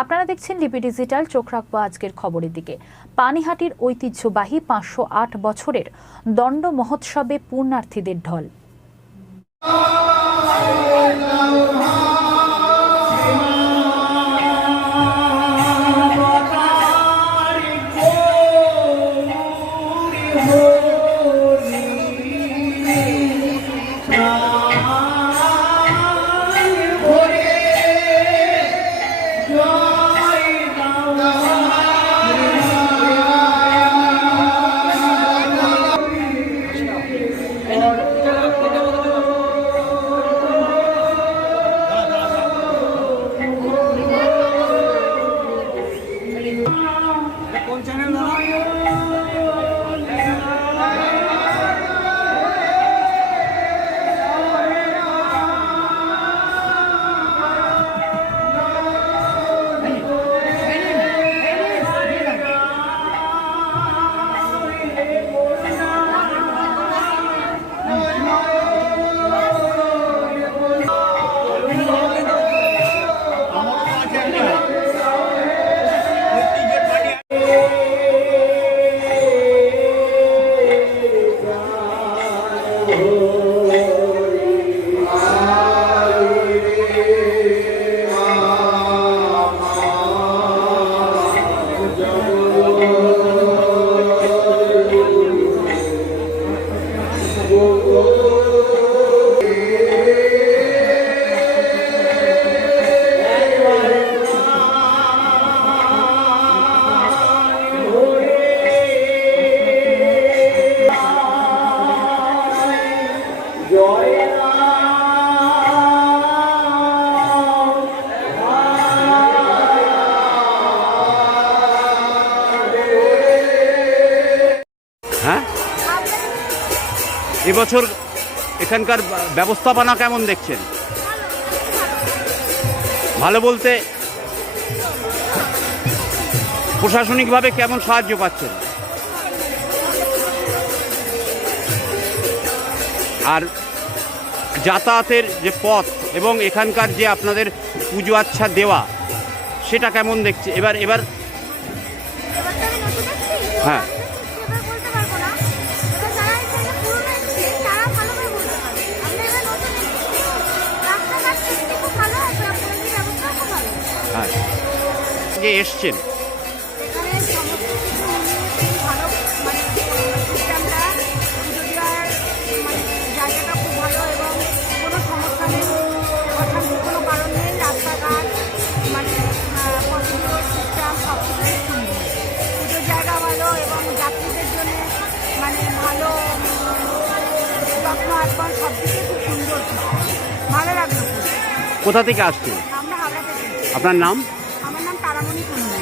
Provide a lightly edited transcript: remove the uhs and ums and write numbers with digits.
আপনারা দেখছেন লিপি ডিজিটাল। চোখ রাখবো আজকের খবরের দিকে। পানিহাটির ঐতিহ্যবাহী 508 বছরের দণ্ড মহোৎসবে পুণ্যার্থীদের ঢল। হ্যাঁ, এবছর এখানকার ব্যবস্থাপনা কেমন দেখছেন? ভালো বলতে প্রশাসনিকভাবে কেমন সাহায্য পাচ্ছেন? আর যাতায়াতের যে পথ এবং এখানকার যে আপনাদের পুজো আচ্ছা দেওয়া, সেটা কেমন দেখছে এবার? হ্যাঁ, যে এসছেন কোথা থেকে আসছেন? আমরা হাওড়া থেকে। আপনার নাম? আমার নাম তারামণি কুন্ডু।